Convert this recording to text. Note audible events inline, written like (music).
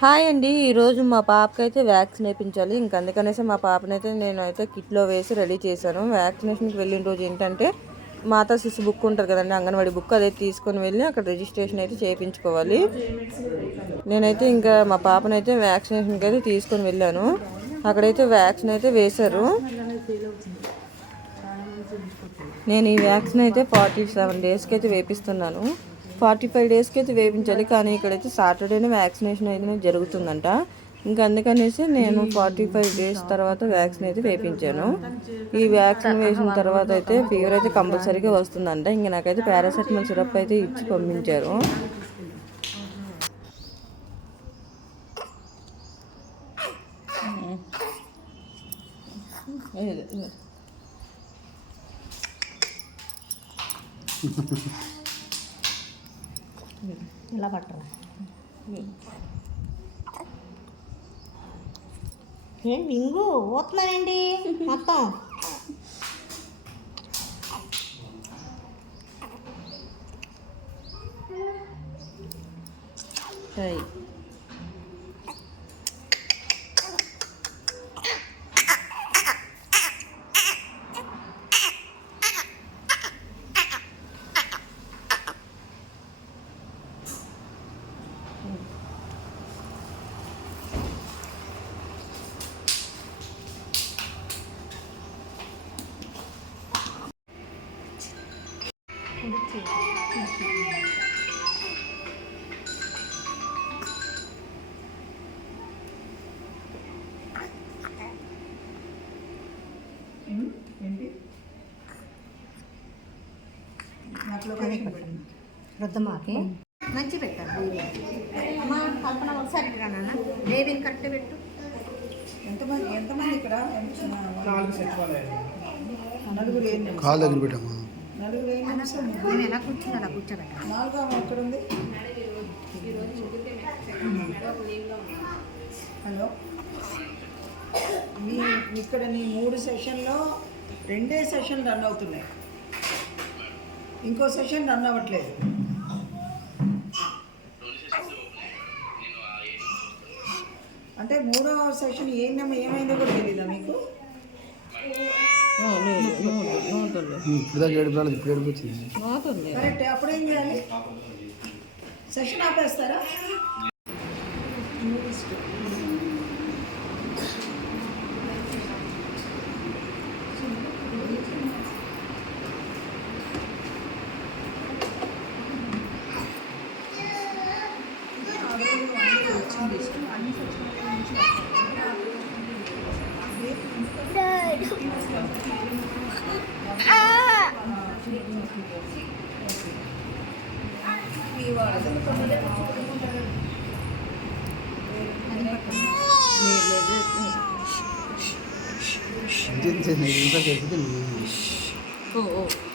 Hi అండి. ఈరోజు మా పాపకి అయితే వ్యాక్సిన్ వేయించాలి ఇంక అందుకనేసి మా పాపనైతే నేను అయితే కిట్లో వేసి రెడీ చేశాను. వ్యాక్సినేషన్కి వెళ్ళిన రోజు ఏంటంటే మాతా శిశు బుక్ ఉంటుంది కదండి అంగన్వాడి బుక్ అదే తీసుకొని వెళ్ళి అక్కడ రిజిస్ట్రేషన్ అయితే చేయించుకోవాలి. నేనైతే ఇంకా మా పాపనైతే వ్యాక్సినేషన్కి అయితే తీసుకొని వెళ్ళాను. అక్కడైతే వ్యాక్సిన్ అయితే వేశారు. నేను ఈ వ్యాక్సిన్ అయితే ఫార్టీ సెవెన్ డేస్కి అయితే వేపిస్తున్నాను. ఫార్టీ ఫైవ్ డేస్కి అయితే వేపించాలి కానీ ఇక్కడైతే సాటర్డేనే వ్యాక్సినేషన్ అయితే జరుగుతుందంట. ఇంకా అందుకనేసి నేను ఫార్టీ ఫైవ్ డేస్ తర్వాత వ్యాక్సిన్ అయితే వేపించాను. ఈ వ్యాక్సిన్ వేసిన తర్వాత అయితే ఫీవర్ అయితే కంపల్సరీగా వస్తుందంట. ఇంకా నాకైతే పారాసెటమాల్ సిరప్ అయితే ఇచ్చి పంపించారు. (laughs) (laughs) ఇలా పట్టరా ఏం మింగు పోతున్నానండి మొత్తం. సరే మంచి పెట్టారు అమ్మా కల్పన ఒకసారి నాన్న. బేబీని కరెక్ట్ పెట్టు. ఎంతమంది ఎంతమంది ఇక్కడ? కాలు దగ్గర పెట్టమ్మా నేను ఎలా కూర్చుని అలా కూర్చోబెట్టాను నాలుగు ఆమె ఎక్కడ ఉంది హలో. మీ ఇక్కడ నీ మూడు సెషన్లో రెండే సెషన్ రన్ అవుతున్నాయి. ఇంకో సెషన్ రన్ అవ్వట్లేదు. అంటే మూడో సెషన్ ఏంటమ్మా ఏమైందో కూడా తెలీదా మీకు? ఇప్పుడు దాకా ఏడుపు రాలేదు ఇప్పుడు ఏడుపు వచ్చింది. పోతుంది కరెక్ట్ అప్పుడేం చేయాలి? సెషన్ ఆపేస్తారా? 认真的，你再解释一遍。哦哦。